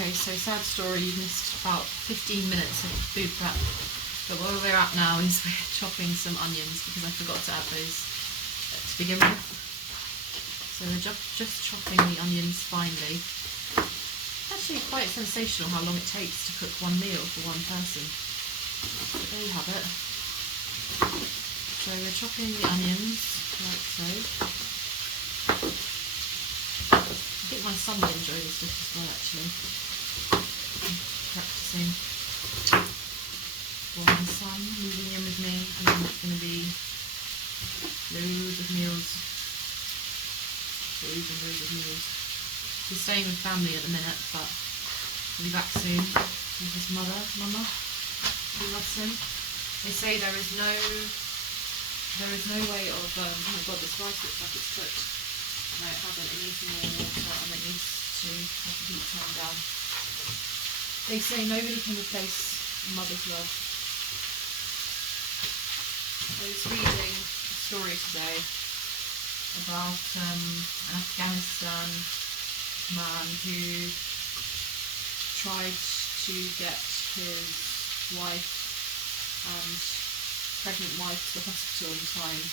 Okay, so sad story, you missed about 15 minutes of food prep. But where we're at now is we're chopping some onions because I forgot to add those to begin with. So we're just chopping the onions finely. Actually quite sensational how long it takes to cook one meal for one person. But there you have it. So we're chopping the onions like so. I think my son will enjoy this dish as well actually. I'm practicing for my son moving in with me, and then it's going to be loads of meals. Loads and loads of meals. He's staying with family at the minute, but he'll be back soon with his mama, who loves him. They say there is no way of, oh my god, this rice looks like it's cooked. No, it hasn't. It needs more water and it needs to have the heat turned down. They say nobody can replace mother's love. I was reading a story today about an Afghanistan man who tried to get his wife and pregnant wife to the hospital in time,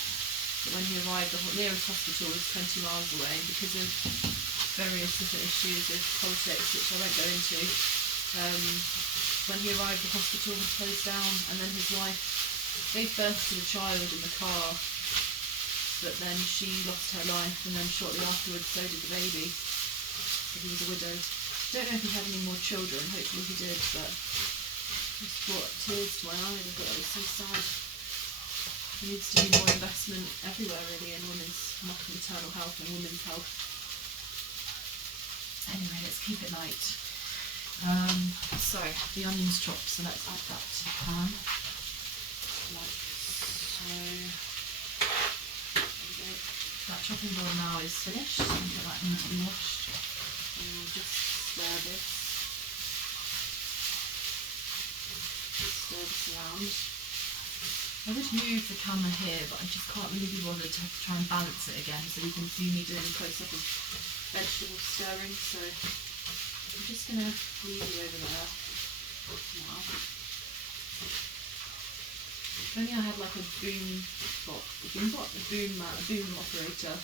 but when he arrived the nearest hospital was 20 miles away, and because of various different issues with politics which I won't go into, when he arrived the hospital was closed down, and then his wife gave birth to the child in the car, but then she lost her life, and then shortly afterwards so did the baby. So he was a widow. Don't know if he had any more children, hopefully he did, but it just brought tears to my eyes. I thought that was so sad. There needs to be more investment everywhere really in women's maternal health and women's health. Anyway, let's keep it light. So the onions chopped, so let's add that to the pan. Like so. There we go. That chopping board now is finished. I'll get that in to be washed. And we'll just stir this. Just stir this around. I would move the camera here, but I just can't really be bothered to try and balance it again, so you can see me doing a close-up of vegetable stirring. So I'm just going to leave you over there now. If only I had like a boom operator,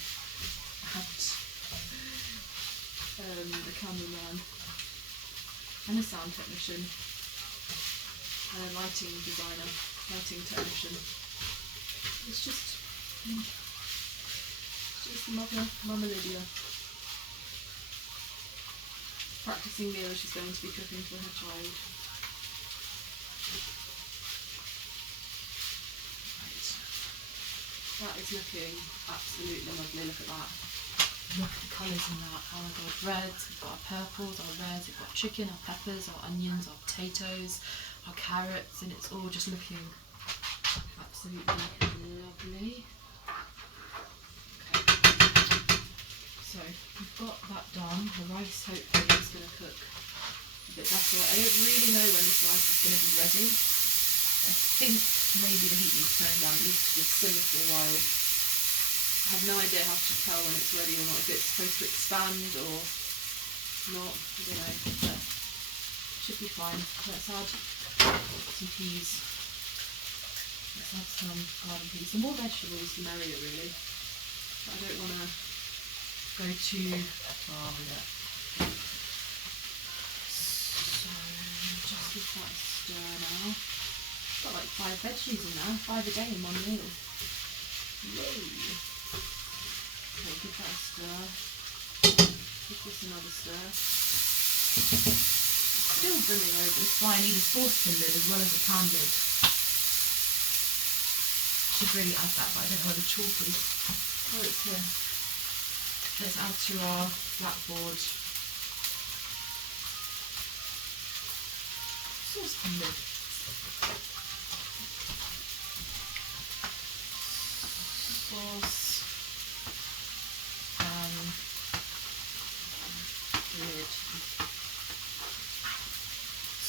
and a cameraman, and a sound technician, and a lighting designer. Lighting technician. It's just Mama Lydia practicing meals she's going to be cooking for her child. Right. That is looking absolutely lovely. Look at that. Look at the colours in that. Oh my god, reds, we've got our purples, our reds, we've got chicken, our peppers, our onions, our potatoes, our carrots, and it's all just looking absolutely lovely. Okay, so we've got that done. The rice hopefully is going to cook a bit better. I don't really know when this rice is going to be ready. I think maybe the heat needs turned down. It needs to just simmer for a while. I have no idea how to tell when it's ready or not, if it's supposed to expand or not. I don't know, but should be fine. Let's add some peas. Let's add some garden peas. The more vegetables the merrier really. But I don't want to go too far with it. So just give that a stir now. Got like 5 veggies in there, 5 a day in one meal. Yay! Okay, give that a stir. Give this another stir. Still brimming over. This is why I need a saucepan lid as well as a pan lid. Should really add that, but I don't know where the chalk is. Oh, it's here. Let's add to our blackboard saucepan lid.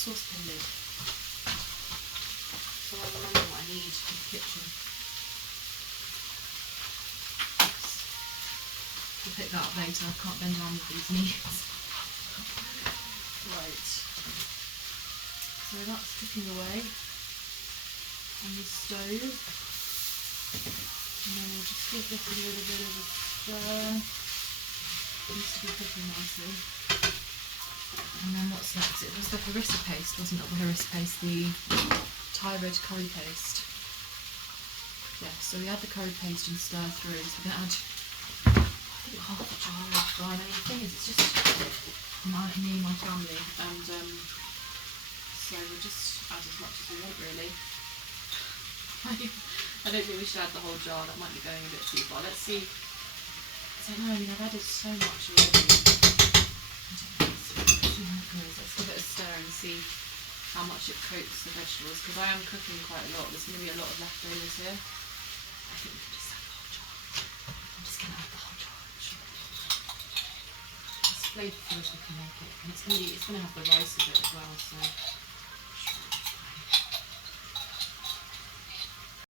Saucepan lid. So I remember what I need in the kitchen. Oops. We'll pick that up later. I can't bend down with these knees. Right. So that's cooking away on the stove. And then we'll just give this a little bit of a stir. It needs to be cooking nicely. And then what's next? It was the harissa paste, wasn't it? The harissa paste, the Thai red curry paste. Yeah, so we add the curry paste and stir through. So we're going to add half a jar of brine. And the thing is, it's just me and my family, and so we'll just add as much as we want, really. I don't think we should add the whole jar. That might be going a bit too far. Let's see. I don't know. I mean, I've added so much already. Let's see how it goes. Let's give it a stir and see how much it coats the vegetables, because I am cooking quite a lot. There's going to be a lot of leftovers here. I think we can just add the whole jar. I'm just going to add the whole jar. As flavourful as we can make it, and it's going to have the rice with it as